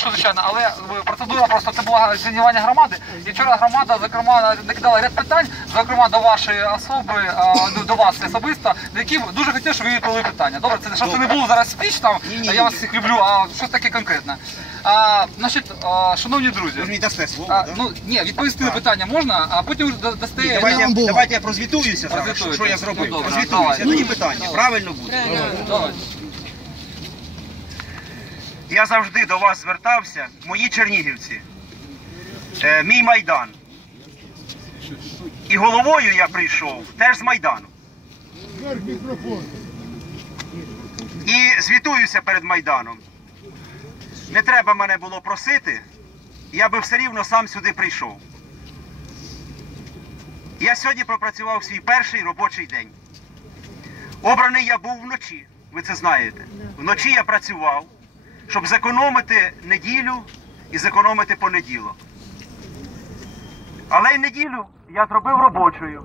Що звичайно, але е, процедура просто це була зінювання громади. І вчора громада, зокрема, накидала ряд питань, зокрема до вашої особи, а, ну, до вас особисто, на які дуже хотів, щоб ви відповіли питання. Добре, це щоб це не було зараз спіч там, я вас всіх люблю, а щось таке конкретне. А, значить, а, шановні друзі, Ви мені дасте слово, а, да? ну ні, відповісти на питання можна, а потім дасте. Ні, давайте, Ну, я, давайте я прозвітуюся зараз, що, я Ну, зробив. добре, прозвітуюся, давай. тоді питання. Правильно буде. давай. Я завжди до вас звертався, мої чернігівці, е, мій Майдан. І головою я прийшов теж з Майдану. І звітуюся перед Майданом. Не треба мене було просити, я би все рівно сам сюди прийшов. Я сьогодні пропрацював свій перший робочий день. Обраний я був вночі, ви це знаєте. Вночі я працював, щоб зекономити неділю і зекономити понеділок. Але й неділю я зробив робочою.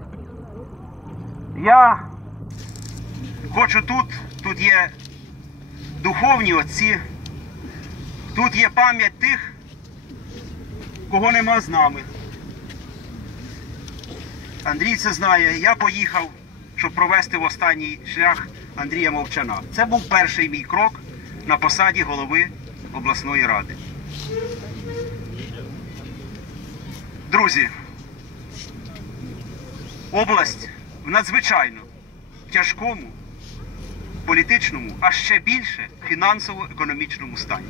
Я хочу тут, тут є духовні отці, тут є пам'ять тих, кого нема з нами. Андрій це знає. Я поїхав, щоб провести в останній шлях Андрія Мовчана. Це був перший мій крок на посаді голови обласної ради. Друзі, область в надзвичайно тяжкому політичному, а ще більше фінансово-економічному стані.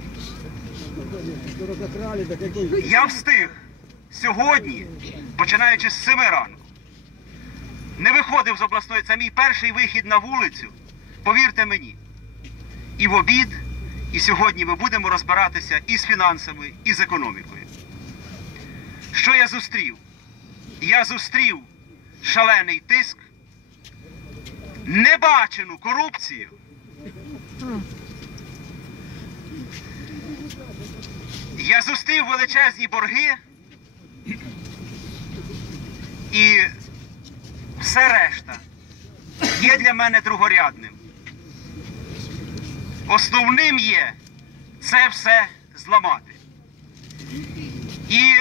Я встиг сьогодні, починаючи з 7 ранку, не виходив з обласної, це мій перший вихід на вулицю, повірте мені. І в обід, і сьогодні ми будемо розбиратися і з фінансами, і з економікою. Що я зустрів? Я зустрів шалений тиск, небачену корупцію. Я зустрів величезні борги і все решта є для мене другорядним. Основним є це все зламати. І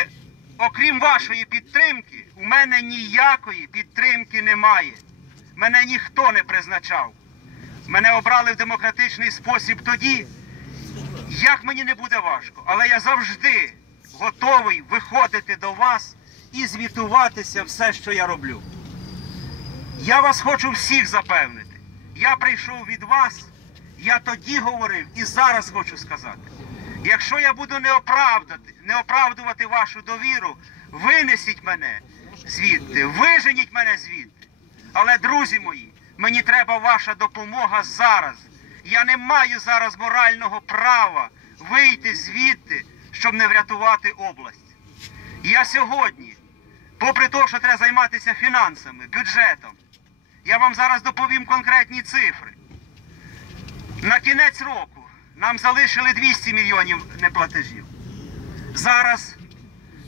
окрім вашої підтримки, у мене ніякої підтримки немає. Мене ніхто не призначав. Мене обрали в демократичний спосіб тоді, як мені не буде важко. Але я завжди готовий виходити до вас і звітуватися все, що я роблю. Я вас хочу всіх запевнити. Я прийшов від вас, я тоді говорив і зараз хочу сказати. Якщо я буду не оправдати, не оправдувати вашу довіру, винесіть мене звідти, виженіть мене звідти. Але, друзі мої, мені треба ваша допомога зараз. Я не маю зараз морального права вийти звідти, щоб не врятувати область. Я сьогодні, попри те, що треба займатися фінансами, бюджетом, я вам зараз доповім конкретні цифри. На кінець року нам залишили 200 мільйонів неплатежів. Зараз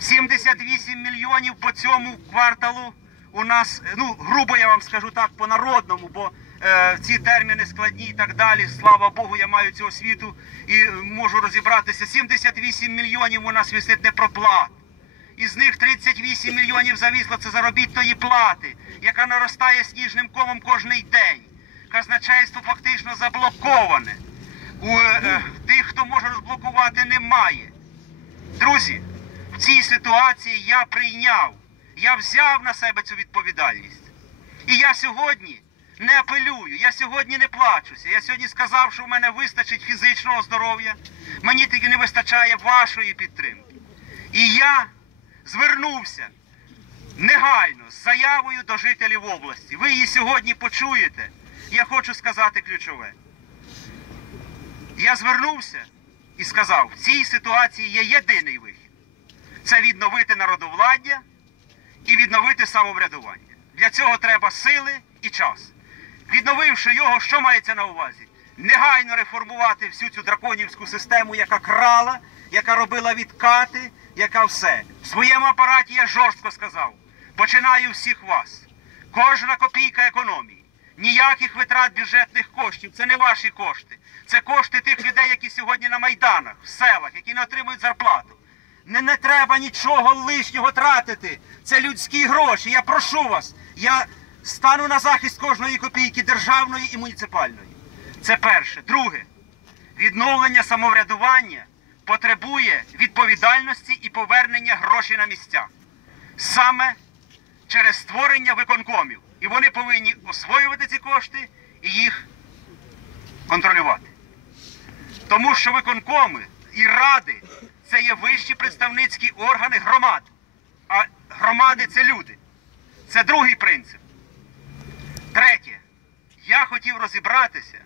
78 мільйонів по цьому кварталу у нас, ну, грубо я вам скажу так, по народному, бо е, ці терміни складні і так далі. Слава Богу, я маю цю освіту і е, можу розібратися. 78 мільйонів у нас висить непроплат. Із них 38 мільйонів завісло це заробітної плати, яка наростає сніжним комом кожний день. Казначейство фактично заблоковане. У е, е, тих, хто може розблокувати, немає. Друзі, в цій ситуації я прийняв, я взяв на себе цю відповідальність. І я сьогодні не апелюю, я сьогодні не плачуся. Я сьогодні сказав, що в мене вистачить фізичного здоров'я, мені тільки не вистачає вашої підтримки. І я звернувся негайно з заявою до жителів області. Ви її сьогодні почуєте. Я хочу сказати ключове. Я звернувся і сказав, в цій ситуації є єдиний вихід. Це відновити народовладдя і відновити самоврядування. Для цього треба сили і час. Відновивши його, що мається на увазі? Негайно реформувати всю цю драконівську систему, яка крала, яка робила відкати, яка все. В своєму апараті я жорстко сказав. Починаю всіх вас. Кожна копійка економії, ніяких витрат бюджетних коштів. Це не ваші кошти. Це кошти тих людей, які сьогодні на майданах, в селах, які не отримують зарплату. Не, не треба нічого лишнього тратити. Це людські гроші. Я прошу вас. Я стану на захист кожної копійки державної і муніципальної. Це перше. Друге, відновлення самоврядування потребує відповідальності і повернення грошей на місця. Саме через створення виконкомів. І вони повинні освоювати ці кошти і їх контролювати. Тому що виконкоми і ради це є вищі представницькі органи громад. А громади це люди. Це другий принцип. Третє. Я хотів розібратися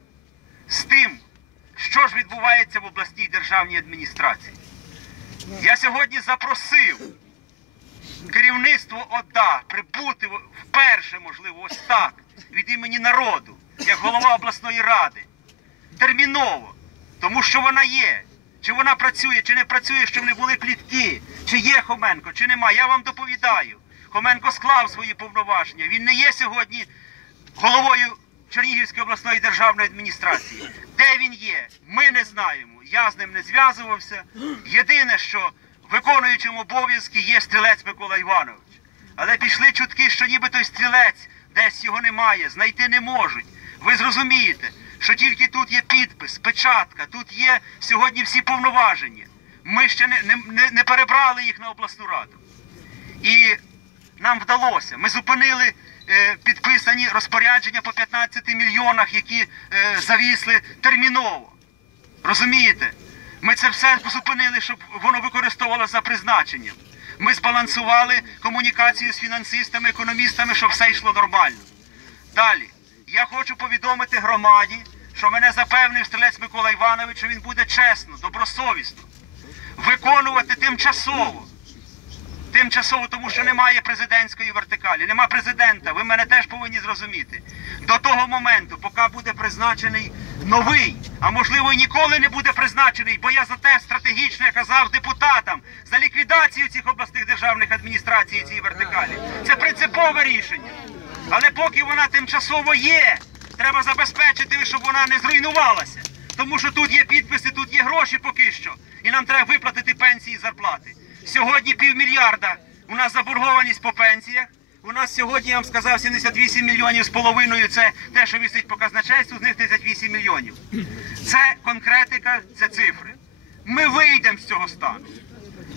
з тим, що ж відбувається в обласній державній адміністрації. Я сьогодні запросив керівництво ОДА прибути вперше, можливо, ось так, від імені народу, як голова обласної ради. Терміново. Тому що вона є. Чи вона працює, чи не працює, щоб не були плітки, чи є Хоменко, чи нема. Я вам доповідаю. Хоменко склав свої повноваження. Він не є сьогодні головою Чернігівської обласної державної адміністрації. Де він є, ми не знаємо. Я з ним не зв'язувався. Єдине, що виконуючим обов'язки є стрілець Микола Іванович. Але пішли чутки, що ніби той стрілець десь його немає, знайти не можуть. Ви зрозумієте, що тільки тут є підпис, печатка, тут є сьогодні всі повноваження. Ми ще не, не, не, перебрали їх на обласну раду. І нам вдалося. Ми зупинили е, підписані розпорядження по 15 мільйонах, які е, завісли терміново. Розумієте? Ми це все зупинили, щоб воно використовувалося за призначенням. Ми збалансували комунікацію з фінансистами, економістами, щоб все йшло нормально. Далі, я хочу повідомити громаді, що мене запевнив стрілець Микола Іванович, що він буде чесно, добросовісно виконувати тимчасово. Тимчасово, тому що немає президентської вертикалі, нема президента. Ви мене теж повинні зрозуміти. До того моменту, поки буде призначений новий, а можливо і ніколи не буде призначений, бо я за те стратегічно я казав депутатам за ліквідацію цих обласних державних адміністрацій цієї вертикалі. Це принципове рішення. Але поки вона тимчасово є, треба забезпечити, щоб вона не зруйнувалася. Тому що тут є підписи, тут є гроші поки що. І нам треба виплатити пенсії і зарплати. Сьогодні півмільярда у нас заборгованість по пенсіях. У нас сьогодні, я вам сказав, 78 мільйонів з половиною це те, що висить по казначейству, з них 38 мільйонів. Це конкретика, це цифри. Ми вийдемо з цього стану.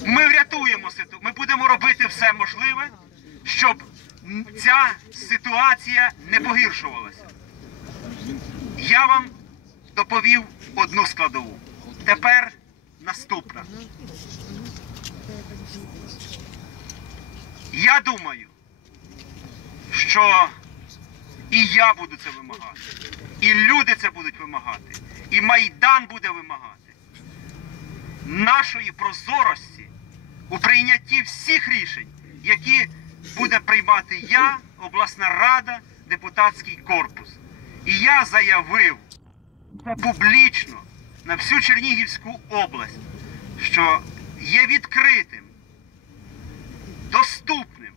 Ми врятуємо ситуацію. Ми будемо робити все можливе, щоб ця ситуація не погіршувалася. Я вам доповів одну складову. Тепер наступна. Я думаю, що і я буду це вимагати, і люди це будуть вимагати, і Майдан буде вимагати нашої прозорості у прийнятті всіх рішень, які буде приймати я, обласна рада, депутатський корпус. І я заявив публічно на всю Чернігівську область, що є відкритим, доступним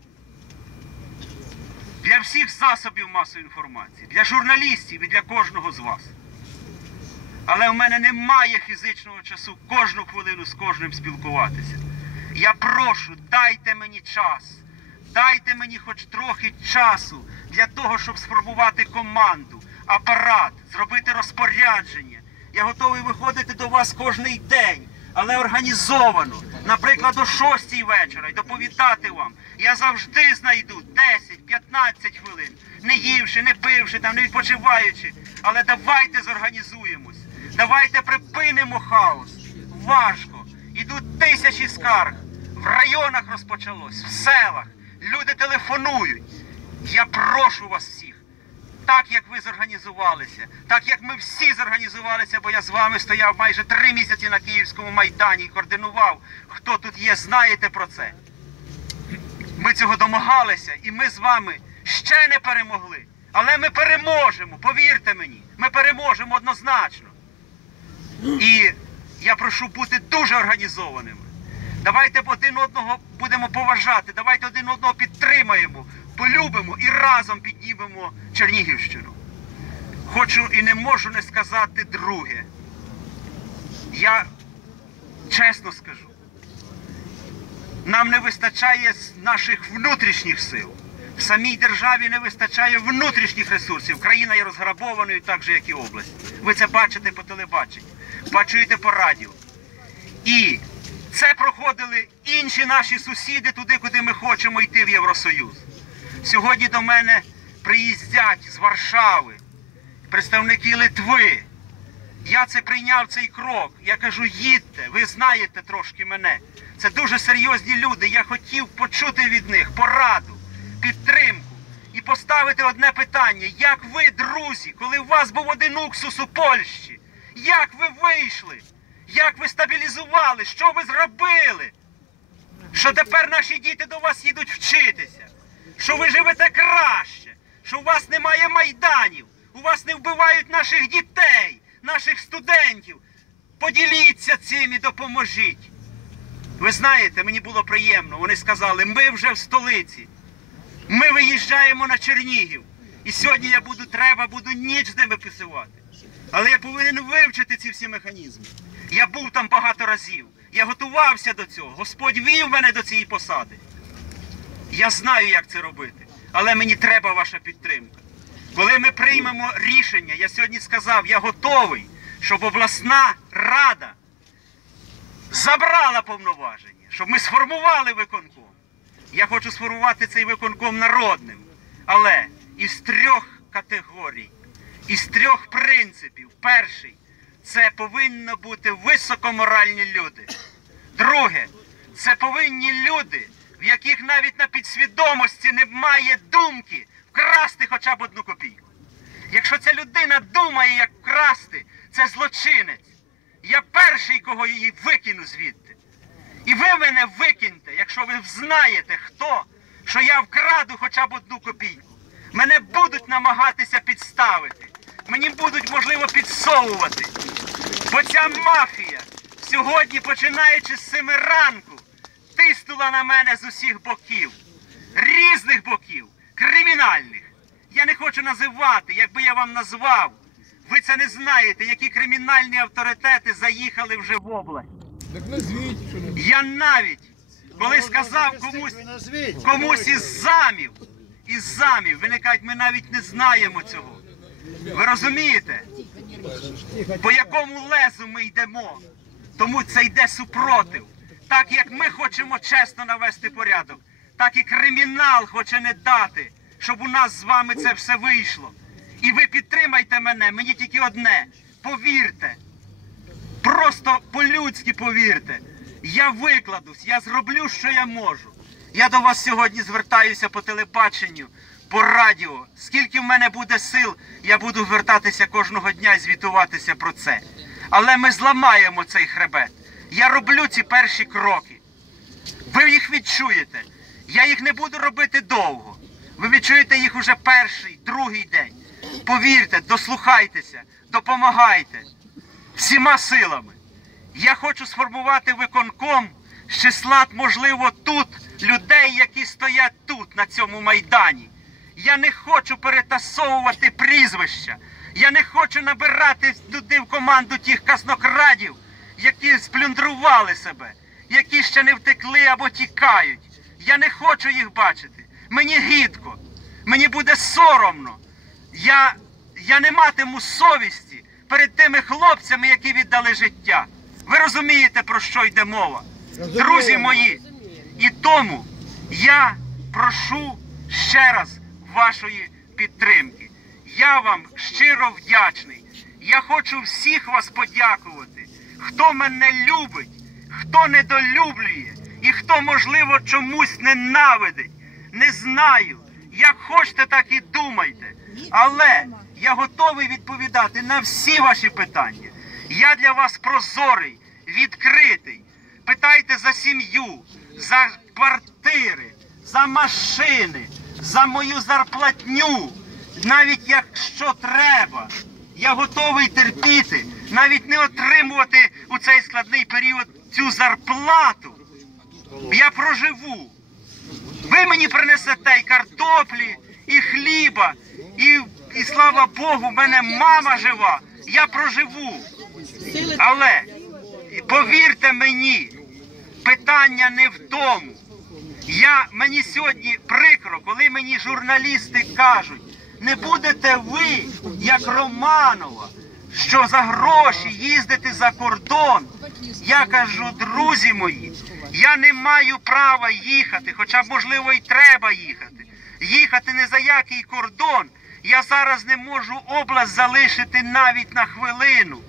для всіх засобів масової інформації, для журналістів і для кожного з вас. Але в мене немає фізичного часу кожну хвилину з кожним спілкуватися. Я прошу, дайте мені час, дайте мені хоч трохи часу для того, щоб сформувати команду, апарат, зробити розпорядження. Я готовий виходити до вас кожний день, але організовано, наприклад, о 6 вечора і доповідати вам. Я завжди знайду 10-15 хвилин, не ївши, не пивши, там, не відпочиваючи. Але давайте зорганізуємось. Давайте припинимо хаос. Важко. Ідуть тисячі скарг. В районах розпочалось, в селах. Люди телефонують. Я прошу вас всіх. Так як ви зорганізувалися, так як ми всі зорганізувалися, бо я з вами стояв майже три місяці на Київському майдані і координував. Хто тут є, знаєте про це. Ми цього домагалися, і ми з вами ще не перемогли. Але ми переможемо, повірте мені, ми переможемо однозначно. І я прошу бути дуже організованими. Давайте один одного будемо поважати, давайте один одного підтримаємо, полюбимо і разом піднімемо Чернігівщину. хочу і не можу не сказати друге. Я чесно скажу, нам не вистачає наших внутрішніх сил. В самій державі не вистачає внутрішніх ресурсів. Країна є розграбованою, так же, як і область. Ви це бачите по телебаченню, бачуєте по радіо. І це проходили інші наші сусіди туди, куди ми хочемо йти в Євросоюз. Сьогодні до мене приїздять з Варшави представники Литви. Я це прийняв цей крок. Я кажу, їдьте, ви знаєте трошки мене. Це дуже серйозні люди. Я хотів почути від них пораду, підтримку і поставити одне питання: як ви, друзі, коли у вас був один уксус у Польщі, як ви вийшли? Як ви стабілізували? Що ви зробили? Що тепер наші діти до вас їдуть вчитися? Що ви живете краще? Що у вас немає майданів? У вас не вбивають наших дітей, наших студентів? Поділіться цим і допоможіть. Ви знаєте, мені було приємно. Вони сказали, ми вже в столиці. Ми виїжджаємо на Чернігів. І сьогодні я буду треба, буду ніч з ними писувати. Але я повинен вивчити ці всі механізми. Я був там багато разів. Я готувався до цього. Господь вів мене до цієї посади. Я знаю, як це робити. Але мені треба ваша підтримка. Коли ми приймемо рішення, я сьогодні сказав, я готовий, щоб обласна рада забрала повноваження, щоб ми сформували виконком. Я хочу сформувати цей виконком народним, але із трьох категорій, із трьох принципів. Перший це повинно бути високоморальні люди. Друге, це повинні люди, в яких навіть на підсвідомості немає думки вкрасти хоча б одну копійку. Якщо ця людина думає, як вкрасти, це злочинець. Я перший, кого її викину звідти. І ви мене викиньте, якщо ви знаєте, хто, що я вкраду хоча б одну копійку. Мене будуть намагатися підставити. Мені будуть, можливо, підсовувати. Бо ця мафія сьогодні, починаючи з семи ранку, тиснула на мене з усіх боків, різних боків, кримінальних. Я не хочу називати, якби я вам назвав. Ви це не знаєте, які кримінальні авторитети заїхали вже в область. Так назвіть, що не Я навіть, коли сказав комусь, комусь із замів, із замів, вони кажуть, ми навіть не знаємо цього. Ви розумієте, по якому лезу ми йдемо? Тому це йде супротив. Так як ми хочемо чесно навести порядок, так і кримінал хоче не дати, щоб у нас з вами це все вийшло. І ви підтримайте мене, мені тільки одне. Повірте, Просто по-людськи повірте. Я викладусь, я зроблю, що я можу. Я до вас сьогодні звертаюся по телебаченню, по радіо. Скільки в мене буде сил, я буду звертатися кожного дня і звітуватися про це. Але ми зламаємо цей хребет. Я роблю ці перші кроки. Ви їх відчуєте. Я їх не буду робити довго. Ви відчуєте їх уже перший, другий день. Повірте, дослухайтеся, допомагайте всіма силами. Я хочу сформувати виконком з числа, можливо, тут людей, які стоять тут, на цьому майдані. Я не хочу перетасовувати прізвища. Я не хочу набирати туди в команду тих казнокрадів, які сплюндрували себе, які ще не втекли або тікають. Я не хочу їх бачити. Мені гідко, мені буде соромно. Я, я не матиму совісті перед тими хлопцями, які віддали життя. Ви розумієте, про що йде мова? Друзі мої. І тому я прошу ще раз вашої підтримки. Я вам щиро вдячний. Я хочу всіх вас подякувати, хто мене любить, хто недолюблює і хто, можливо, чомусь ненавидить. Не знаю. Як хочете, так і думайте. Але я готовий відповідати на всі ваші питання. Я для вас прозорий, відкритий. Питайте за сім'ю, за квартири, за машини, за мою зарплатню. Навіть якщо треба, я готовий терпіти, навіть не отримувати у цей складний період цю зарплату. Я проживу. Ви мені принесете і картоплі, і хліба, і, і слава Богу, в мене мама жива. Я проживу. Але повірте мені, питання не в тому. Я мені сьогодні прикро, коли мені журналісти кажуть, не будете ви, як Романова, що за гроші їздити за кордон. Я кажу, друзі мої, я не маю права їхати, хоча можливо і треба їхати. Їхати не за який кордон. Я зараз не можу область залишити навіть на хвилину.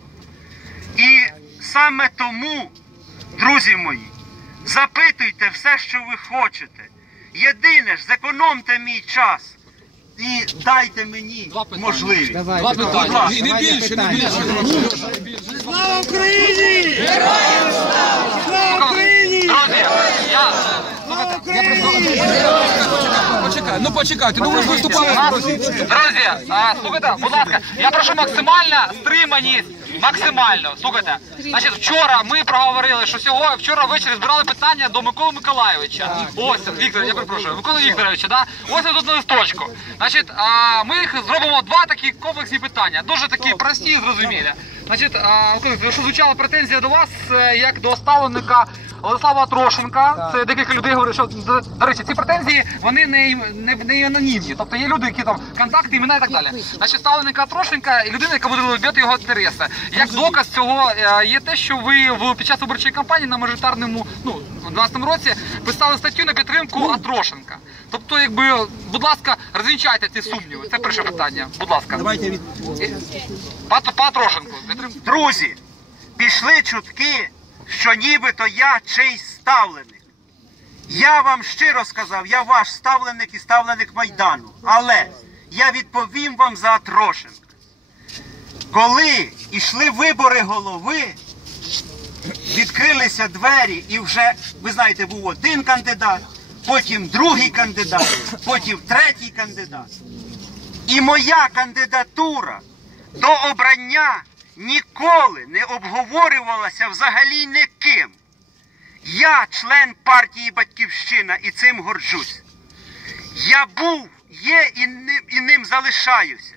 І саме тому, друзі мої, запитуйте все, що ви хочете. Єдине ж, зекономте мій час і дайте мені можливість. Два питання. ласка. Не більше, не більше. Слава Україні! Слава Україні! Друзі, я Слава Україні! Почекай, ну почекайте, ну ви ж виступали. Друзі, а, слухайте, будь ласка, я прошу максимальна стриманість. Максимально, слухайте. Значить, вчора ми проговорили, що сьогодні вчора ввечері збирали питання до Миколи Миколайовича. Ось Віктор, я перепрошую, Миколи Вікторовича, да? Ось тут на листочку. Значить, а, ми їх зробимо два такі комплексні питання, дуже такі прості і зрозумілі. Значить, а, що звучала претензія до вас е, як до ставленника Владислава Трошенка. Це декілька людей говорять, що до, до речі, ці претензії вони не, не, не анонімні. Тобто є люди, які там контакти, імена і так далі. Значить, ставленика Трошенка і людина, яка буде лобіти його інтереси. Як доказ цього е, є те, що ви в під час виборчої кампанії на мажоритарному, ну у 12 році писали статтю на підтримку Атрошенка. Тобто, якби, будь ласка, розвінчайте ці сумніви. Це перше питання. Будь ласка. Давайте від... По, по Атрошенку. Друзі, пішли чутки, що нібито я чийсь ставленик. Я вам щиро сказав, я ваш ставленик і ставленик Майдану. Але я відповім вам за Атрошенка. Коли йшли вибори голови, відкрилися двері і вже, ви знаєте, був один кандидат, потім другий кандидат, потім третій кандидат. І моя кандидатура до обрання ніколи не обговорювалася взагалі ніким. Я член партії Батьківщина і цим горджусь. Я був, є і ним, і ним залишаюся.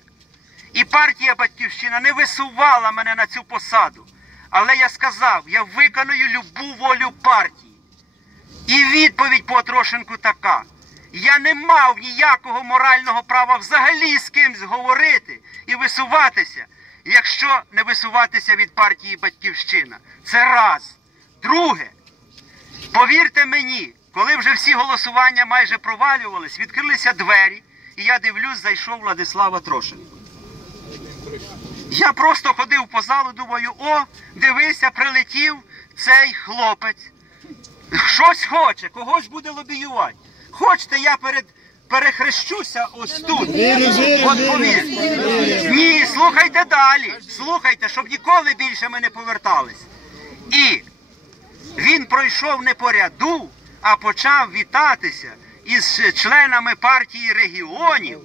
І партія Батьківщина не висувала мене на цю посаду. Але я сказав, я виконую любу волю партії. І відповідь по Трошенку така. Я не мав ніякого морального права взагалі з кимсь говорити і висуватися, якщо не висуватися від партії Батьківщина. Це раз. Друге, повірте мені, коли вже всі голосування майже провалювались, відкрилися двері, і я дивлюсь, зайшов Владислава Трошенко. Я просто ходив по залу, думаю, о, дивися, прилетів цей хлопець. Щось хоче, когось буде лобіювати. Хочете, я перед перехрещуся ось тут. От. Ні, слухайте далі. Слухайте, щоб ніколи більше ми не повертались. І він пройшов не по ряду, а почав вітатися із членами партії регіонів,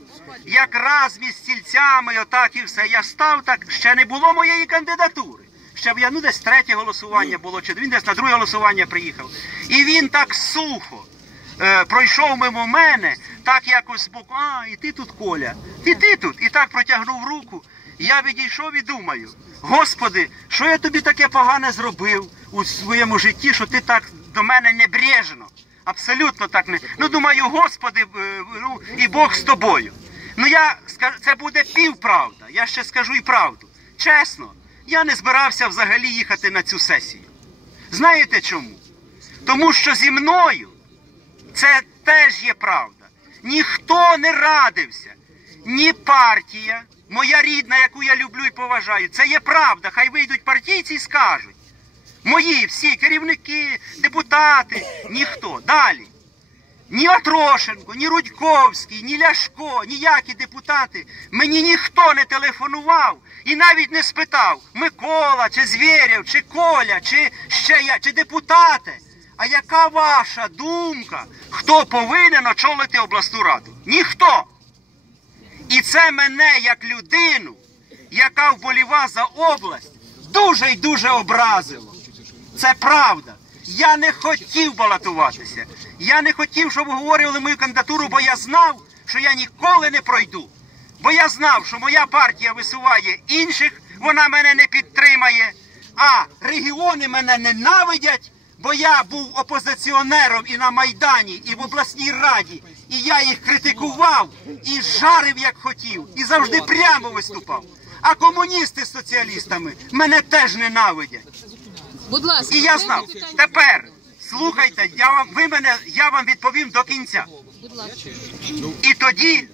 якраз між стільцями, отак і все. Я став так, ще не було моєї кандидатури. Ще б я ну десь третє голосування було, чи він десь на друге голосування приїхав. І він так сухо е, пройшов мимо мене, так якось боку, а, і ти тут, Коля, і ти тут. І так протягнув руку. Я відійшов і думаю, Господи, що я тобі таке погане зробив у своєму житті, що ти так до мене небрежно. Абсолютно так не. Ну думаю, Господи, е, ну і Бог з тобою. Ну я це буде півправда. Я ще скажу і правду. Чесно, я не збирався взагалі їхати на цю сесію. Знаєте чому? Тому що зі мною це теж є правда. Ніхто не радився, ні партія, моя рідна, яку я люблю і поважаю. Це є правда. Хай вийдуть партійці і скажуть. Мої всі керівники, депутати, ніхто. Далі. Ні Атрошенко, ні Рудьковський, ні Ляшко, ніякі депутати. Мені ніхто не телефонував і навіть не спитав Микола, чи Звєрєв, чи Коля, чи ще я, чи депутати. А яка ваша думка, хто повинен очолити обласну раду? Ніхто. І це мене як людину, яка вболіва за область, дуже й дуже образило. Це правда. Я не хотів балотуватися. Я не хотів, щоб обговорювали мою кандидатуру, бо я знав, що я ніколи не пройду. Бо я знав, що моя партія висуває інших, вона мене не підтримає, а регіони мене ненавидять, бо я був опозиціонером і на Майдані, і в обласній раді, і я їх критикував, і жарив як хотів, і завжди прямо виступав. А комуністи з соціалістами мене теж ненавидять. Будь ласка, І я знав. Тепер слухайте, я вам ви мене, я вам відповім до кінця. Будь ласка. І тоді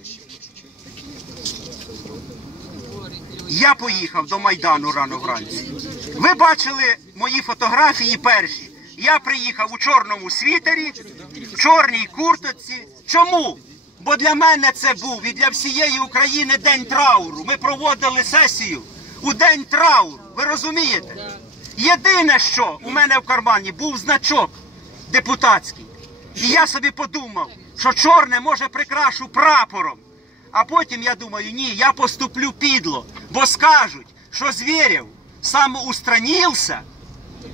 я поїхав до Майдану рано вранці. Ви бачили мої фотографії перші. Я приїхав у чорному світері, в чорній курточці. Чому? Бо для мене це був і для всієї України день трауру. Ми проводили сесію у день трауру. Ви розумієте? Єдине, що у мене в кармані був значок депутатський. І я собі подумав, що чорне може прикрашу прапором. А потім я думаю, ні, я поступлю підло, бо скажуть, що Звєрєв самоустранився,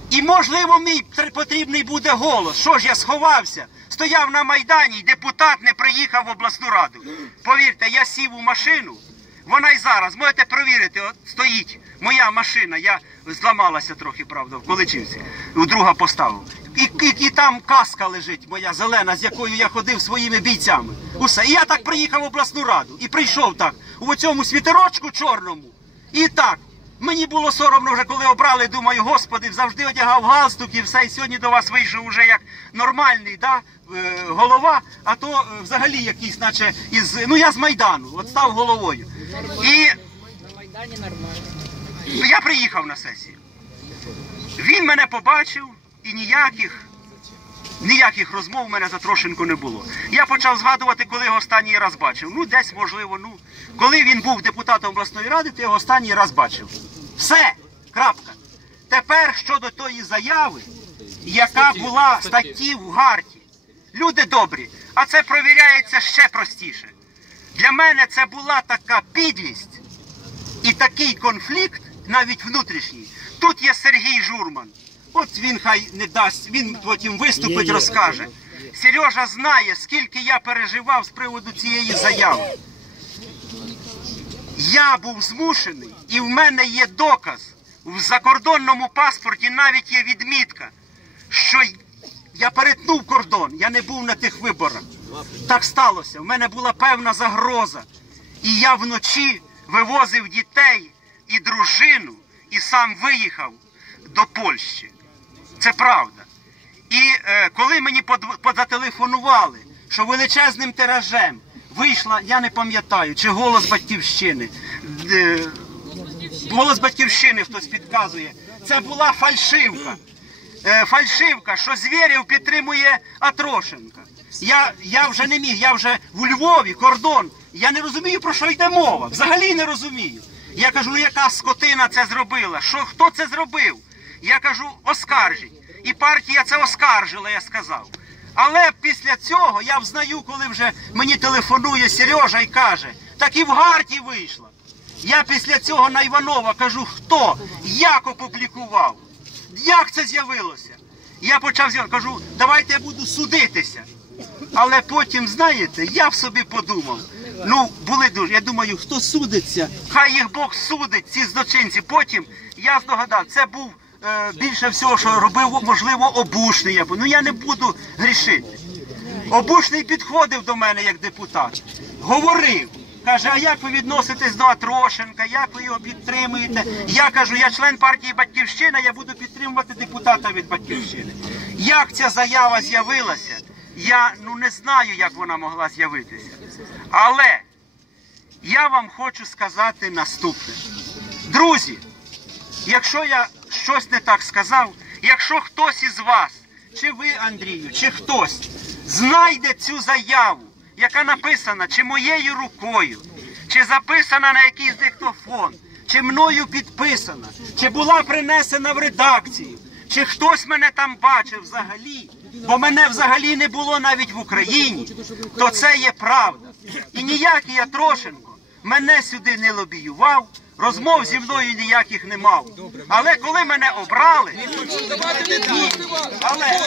і, можливо, мій потрібний буде голос. Що ж я сховався? Стояв на Майдані, і депутат не приїхав в обласну раду. Повірте, я сів у машину. Вона й зараз, можете провірити, от стоїть моя машина. Я зламалася трохи, правда, в Количівці. У друга поставив. І, і, і там каска лежить моя зелена, з якою я ходив своїми бійцями. Усе. І я так приїхав в обласну раду. І прийшов так у цьому світерочку чорному. І так. Мені було соромно вже, коли обрали, думаю, господи, завжди одягав галстук і все, і сьогодні до вас вийшов уже як нормальний да, е, голова, а то е, взагалі якийсь, наче із. Ну я з Майдану, от став головою. І я приїхав на сесію. Він мене побачив і ніяких. Ніяких розмов у мене за Трошенко не було. Я почав згадувати, коли його останній раз бачив. Ну, десь, можливо, ну. Коли він був депутатом обласної ради, то його останній раз бачив. Все, крапка. Тепер щодо тої заяви, яка була статті в Гарті. Люди добрі, а це провіряється ще простіше. Для мене це була така підлість і такий конфлікт, навіть внутрішній. Тут є Сергій Журман. От він хай не дасть, він потім виступить, розкаже. Сережа знає, скільки я переживав з приводу цієї заяви. Я був змушений, і в мене є доказ. В закордонному паспорті навіть є відмітка, що я перетнув кордон, я не був на тих виборах. Так сталося. В мене була певна загроза. І я вночі вивозив дітей і дружину, і сам виїхав до Польщі. Це правда. І е, коли мені позателефонували, що величезним тиражем вийшла, я не пам'ятаю, чи голос батьківщини. е, голос батьківщини хтось підказує. Це була фальшивка. Е, фальшивка, що Звєрєв підтримує Атрошенка. Я, я вже не міг, я вже в Львові, кордон. Я не розумію, про що йде мова. Взагалі не розумію. Я кажу, ну яка скотина це зробила? Що, хто це зробив? Я кажу, оскаржіть. І партія це оскаржила, я сказав. Але після цього я взнаю, коли вже мені телефонує Сережа і каже, так і в Гарті вийшла. Я після цього на Іванова кажу, хто, як опублікував, як це з'явилося. Я почав кажу, давайте я буду судитися. Але потім, знаєте, я в собі подумав. Ну, були дуже. Я думаю, хто судиться, хай їх Бог судить, ці злочинці. Потім я здогадав, це був більше всього, що робив, можливо, обушний. Я, ну я не буду грішити. Обушний підходив до мене як депутат, говорив. Каже, а як ви відноситесь до Атрошенка, як ви його підтримуєте? Я кажу, я член партії Батьківщина, я буду підтримувати депутата від Батьківщини. Як ця заява з'явилася, я ну не знаю, як вона могла з'явитися. Але я вам хочу сказати наступне. Друзі, якщо я щось не так сказав, якщо хтось із вас, чи ви, Андрію, чи хтось знайде цю заяву, яка написана чи моєю рукою, чи записана на якийсь диктофон, чи мною підписана, чи була принесена в редакцію, чи хтось мене там бачив взагалі, бо мене взагалі не було навіть в Україні, то це є правда. І ніякий я Трошенко мене сюди не лобіював, розмов зі мною ніяких не мав. Але коли мене обрали, ні, але.